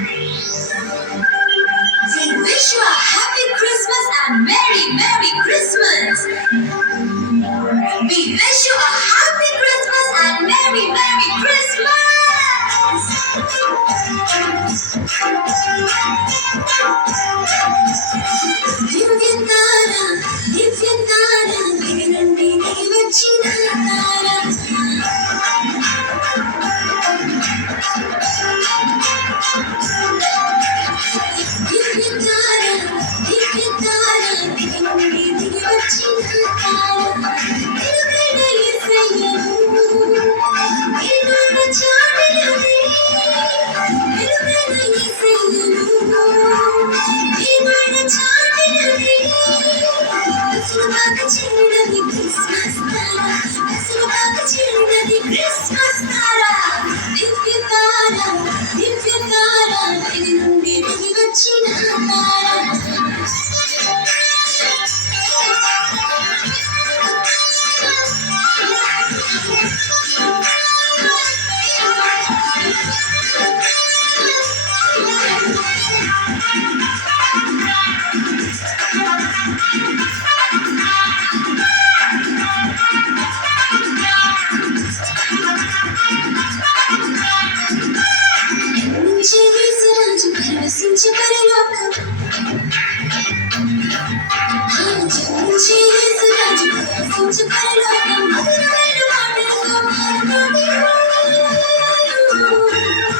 We wish you a happy Christmas and Merry Christmas. We wish you a happy Christmas and Merry Christmas. దివ్యతార దివ్యతార దివి నుండి దిగి వచ్చిన తార దివ్యతార దివ్యతార దివి నుండి దిగి వచ్చిన తార తిరుగడ యేసయ్యను తిరుగడ చాటులోనే తిరుగడ యేసయ్యను తిరుగడ చాటులోనే అసలు బాగా చిన్నది క్రిస్మస్ తార అసలు బాగా చిన్నది క్రిస్మస్ తార దివ్యతార దివ్యతార దివి నుండి దిగి వచ్చిన తార యేసురాజు పరవశించి పరలోకం యేసురాజు పరవశించి పరలోకం మధురమైన మాటలతో మారుతోంది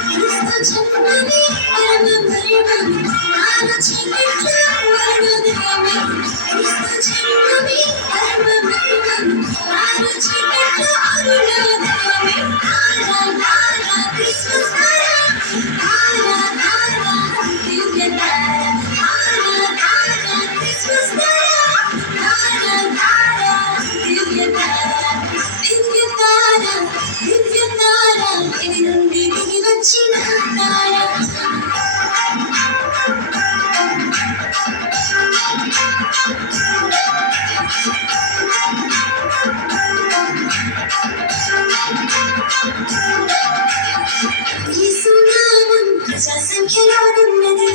క్రీస్తు జన్మమే పరమ మహిమమే ఆరు చీకట్లో అరుణోదయమే క్రీస్తు జన్మమే పరమ మహిమమే ఆరు చీకట్లో అరుణోదయమే తారా తారా క్రిస్మస్ తారా తారా తారా దివ్యతార తారా తారా క్రిస్మస్ తారా తారా తారా దివ్యతార దివ్యతార దివ్యతార దివి నుండి దిగి వచ్చిన తార యేసు నామం ప్రజా సంఖ్యలో ఉన్నది